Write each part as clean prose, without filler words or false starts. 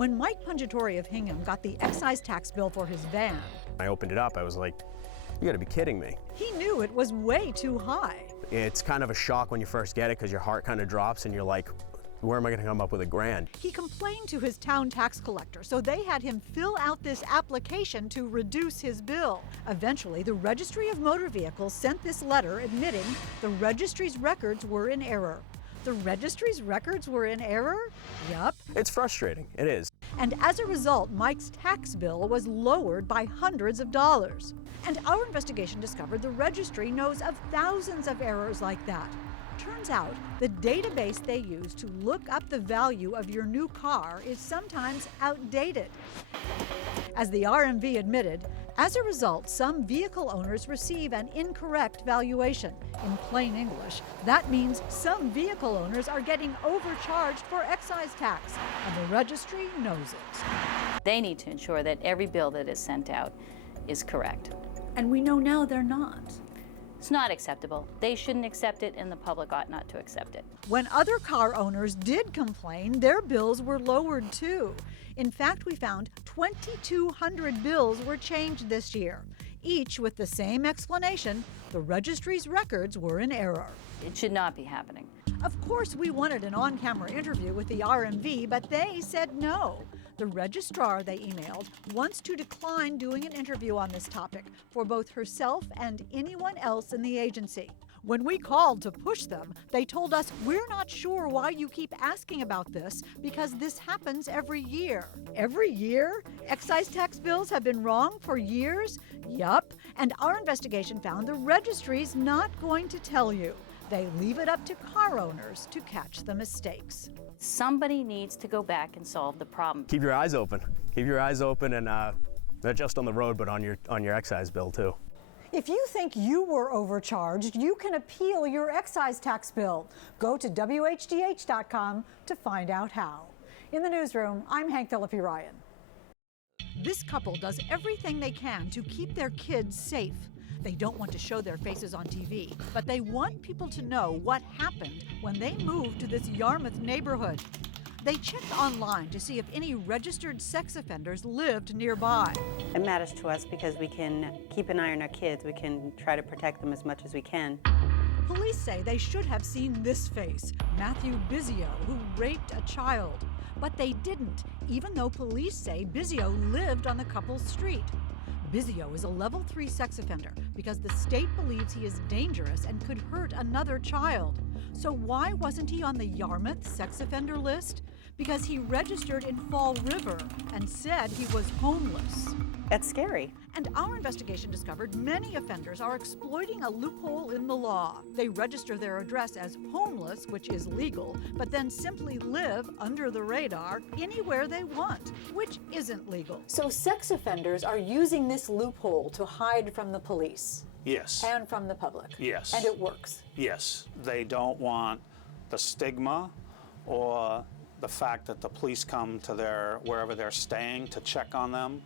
When Mike Pungitori of Hingham got the excise tax bill for his van, I opened it up, I was like, you gotta be kidding me. he knew it was way too high. It's kind of a shock when you first get it because your heart kind of drops and you're like, where am I gonna come up with $1,000? He complained to his town tax collector, so they had him fill out this application to reduce his bill. Eventually, the Registry of Motor Vehicles sent this letter admitting the registry's records were in error. The registry's records were in error? Yup. It's frustrating, it is. And as a result, Mike's tax bill was lowered by hundreds of dollars. And our investigation discovered the registry knows of thousands of errors like that. Turns out, the database they use to look up the value of your new car is sometimes outdated. As the RMV admitted, as a result, some vehicle owners receive an incorrect valuation. In plain English, that means some vehicle owners are getting overcharged for excise tax, and the registry knows it. They need to ensure that every bill that is sent out is correct. And we know now they're not. It's not acceptable. They shouldn't accept it, and the public ought not to accept it. When other car owners did complain, their bills were lowered too. In fact, we found 2,200 bills were changed this year, each with the same explanation: the registry's records were in error. It should not be happening. Of course, we wanted an on-camera interview with the RMV, but they said no. The registrar they emailed wants to decline doing an interview on this topic for both herself and anyone else in the agency. When we called to push them, they told us, we're not sure why you keep asking about this because this happens every year. Every year? Excise tax bills have been wrong for years? Yup. And our investigation found the registry's not going to tell you. They leave it up to car owners to catch the mistakes. Somebody needs to go back and solve the problem. Keep your eyes open. Keep your eyes open, and not just on the road, but on your excise bill too. If you think you were overcharged, you can appeal your excise tax bill. Go to WHDH.com to find out how. In the newsroom, I'm Hank Philippi Ryan. This couple does everything they can to keep their kids safe. They don't want to show their faces on TV, but they want people to know what happened when they moved to this Yarmouth neighborhood. They checked online to see if any registered sex offenders lived nearby. It matters to us because we can keep an eye on our kids. We can try to protect them as much as we can. Police say they should have seen this face, Matthew Bizio, who raped a child. But they didn't, even though police say Bizio lived on the couple's street. Bizio is a level 3 sex offender because the state believes he is dangerous and could hurt another child. So why wasn't he on the Yarmouth sex offender list? Because he registered in Fall River and said he was homeless. That's scary. And our investigation discovered many offenders are exploiting a loophole in the law. They register their address as homeless, which is legal, but then simply live under the radar anywhere they want, which isn't legal. So sex offenders are using this loophole to hide from the police. Yes. And from the public. Yes. And it works. Yes. They don't want the stigma or the fact that the police come to wherever they're staying to check on them.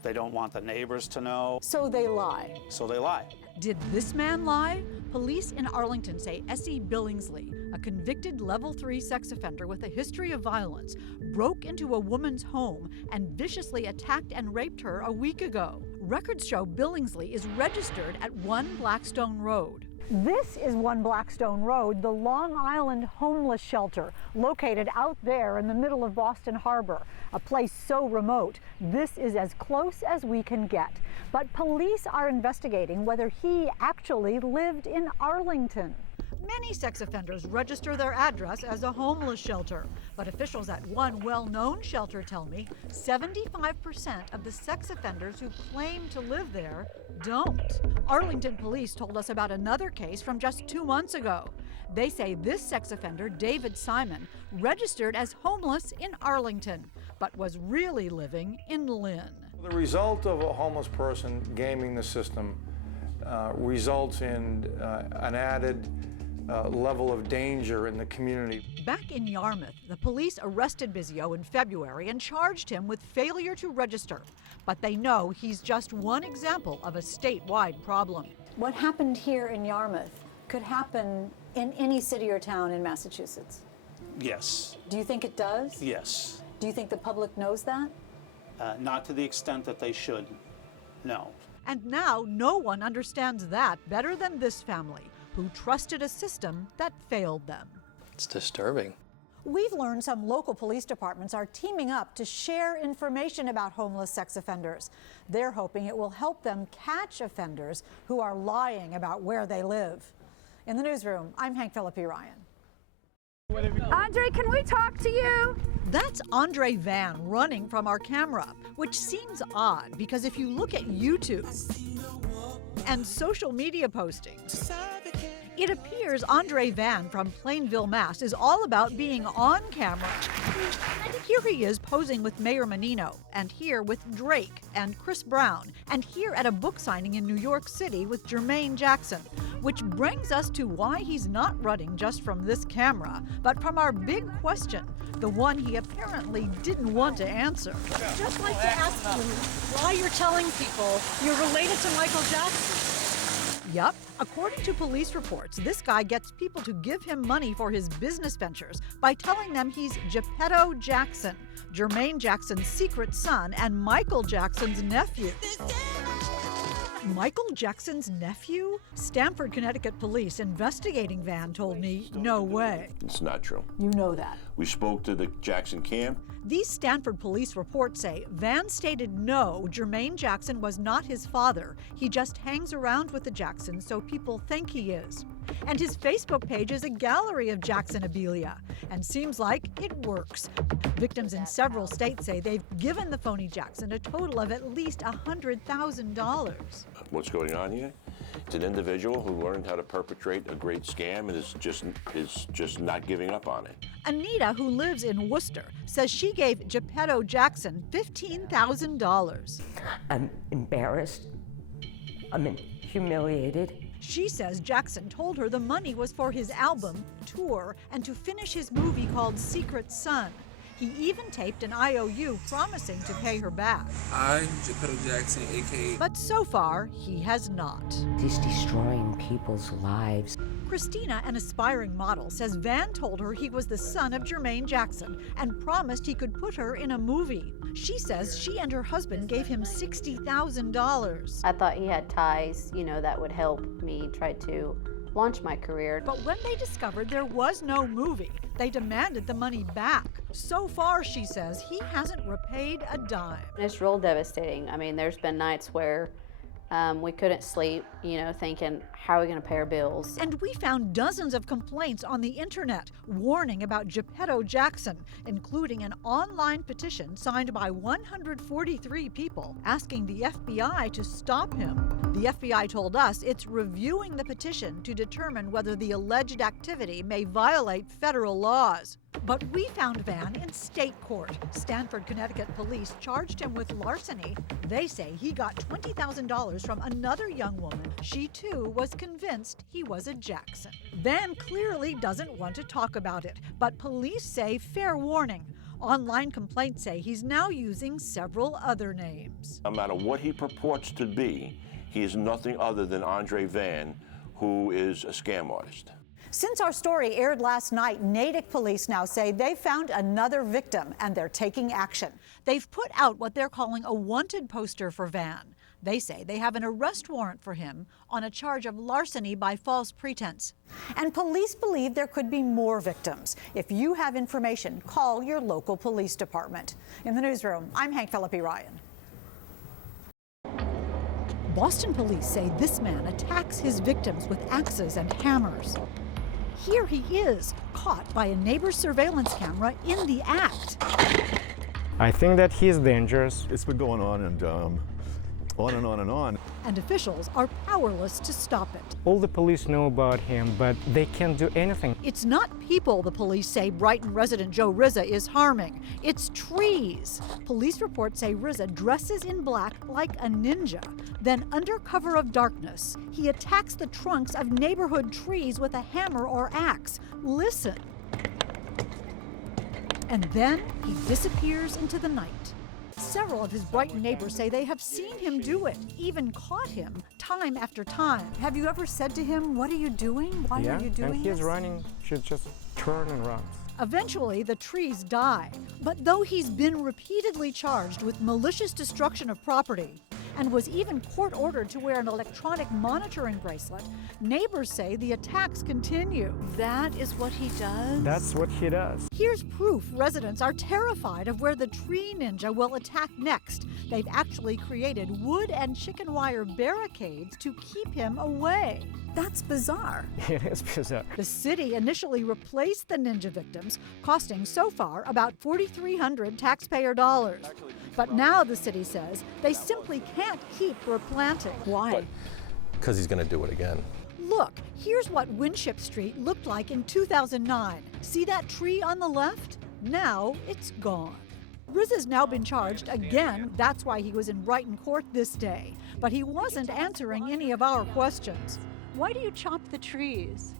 They don't want the neighbors to know. So they lie. So they lie. Did this man lie? Police in Arlington say S.E. Billingsley, a convicted level 3 sex offender with a history of violence, broke into a woman's home and viciously attacked and raped her a week ago. Records show Billingsley is registered at 1 Blackstone Road. This is 1 Blackstone Road, the Long Island homeless shelter, located out there in the middle of Boston Harbor, a place so remote. This is as close as we can get. But police are investigating whether he actually lived in Arlington. Many sex offenders register their address as a homeless shelter, but officials at one well-known shelter tell me 75% of the sex offenders who claim to live there don't. Arlington police told us about another case from just 2 months ago. They say this sex offender, David Simon, registered as homeless in Arlington, but was really living in Lynn. The result of a homeless person gaming the system results in an added level of danger in the community. Back in Yarmouth, the police arrested Bizio in February and charged him with failure to register. But they know he's just one example of a statewide problem. What happened here in Yarmouth could happen in any city or town in Massachusetts. Yes. Do you think it does? Yes. Do you think the public knows that? Not to the extent that they should, no. And now no one understands that better than this family, who trusted a system that failed them. It's disturbing. We've learned some local police departments are teaming up to share information about homeless sex offenders. They're hoping it will help them catch offenders who are lying about where they live. In the newsroom, I'm Hank Philippi Ryan. Andre, can we talk to you? That's Andre Van running from our camera, which seems odd because if you look at YouTube and social media postings, it appears Andre Van from Plainville, Mass. is all about being on camera. And here he is posing with Mayor Menino, and here with Drake and Chris Brown, and here at a book signing in New York City with Jermaine Jackson, which brings us to why he's not running just from this camera, but from our big question, the one he apparently didn't want to answer. I'd just like to ask you why you're telling people you're related to Michael Jackson. Yup. According to police reports, this guy gets people to give him money for his business ventures by telling them he's Gepetto Jackson, Jermaine Jackson's secret son and Michael Jackson's nephew. Michael Jackson's nephew? Stamford, Connecticut police investigating Van told me, no way. It's not true. You know that. We spoke to the Jackson camp. These Stanford police reports say Van stated no, Jermaine Jackson was not his father. He just hangs around with the Jacksons so people think he is. And his Facebook page is a gallery of Jacksonabilia, and seems like it works. Victims in several states say they've given the phony Jackson a total of at least $100,000. What's going on here? It's an individual who learned how to perpetrate a great scam and is just not giving up on it. Anita, who lives in Worcester, says she gave Gepetto Jackson $15,000. I'm embarrassed. I'm humiliated. She says Jackson told her the money was for his album, tour, and to finish his movie called Secret Son. He even taped an IOU promising to pay her back. I'm Gepetto Jackson, a.k.a. But so far, he has not. He's destroying people's lives. Christina, an aspiring model, says Van told her he was the son of Jermaine Jackson and promised he could put her in a movie. She says she and her husband gave him $60,000. I thought he had ties, that would help me try to launch my career. But when they discovered there was no movie, they demanded the money back. So far, she says, he hasn't repaid a dime. It's real devastating. I mean, there's been nights where we couldn't sleep, thinking, how are we going to pay our bills? And we found dozens of complaints on the internet warning about Gepetto Jackson, including an online petition signed by 143 people asking the FBI to stop him. The FBI told us it's reviewing the petition to determine whether the alleged activity may violate federal laws. But we found Van in state court. Stanford, Connecticut police charged him with larceny. They say he got $20,000 from another young woman. She too was convinced he was a Jackson. Van clearly doesn't want to talk about it, but police say fair warning. Online complaints say he's now using several other names. No matter what he purports to be, he is nothing other than Andre Van, who is a scam artist. Since our story aired last night, Natick police now say they found another victim and they're taking action. They've put out what they're calling a wanted poster for Van. They say they have an arrest warrant for him on a charge of larceny by false pretense. And police believe there could be more victims. If you have information, call your local police department. In the newsroom, I'm Hank Philippi Ryan. Boston police say this man attacks his victims with axes and hammers. Here he is, caught by a neighbor's surveillance camera in the act. I think that he's dangerous. It's been going on and on and on and on. And officials are powerless to stop it. All the police know about him, but they can't do anything. It's not people, the police say Brighton resident Joe Rizza is harming. It's trees. Police reports say Rizza dresses in black like a ninja. Then, under cover of darkness, he attacks the trunks of neighborhood trees with a hammer or axe. Listen. And then he disappears into the night. Several of his Brighton neighbors say they have seen him do it, even caught him time after time. Have you ever said to him, "What are you doing? Why are you doing and he's this?" running, should just turn and run. Eventually, the trees die. But though he's been repeatedly charged with malicious destruction of property and was even court-ordered to wear an electronic monitoring bracelet, neighbors say the attacks continue. That is what he does? That's what he does. Here's proof residents are terrified of where the tree ninja will attack next. They've actually created wood and chicken wire barricades to keep him away. That's bizarre. It is bizarre. The city initially replaced the ninja victims, costing so far about $4,300 taxpayer dollars. But now the city says they simply can't keep replanting. Why? Because he's going to do it again. Look, here's what Winship Street looked like in 2009. See that tree on the left? Now it's gone. Riz has now been charged again. That's why he was in Brighton court this day. But he wasn't answering any of our questions. Why do you chop the trees?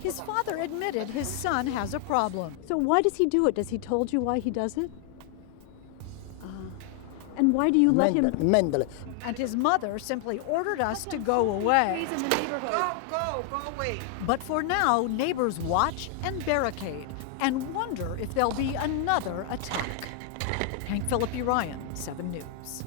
His father admitted his son has a problem. So why does he do it? Does he told you why he does it? And why do you let him? Mentally. And his mother simply ordered us to go away. In the neighborhood. Go away. But for now, neighbors watch and barricade and wonder if there'll be another attack. Hank Philippi Ryan, 7 News.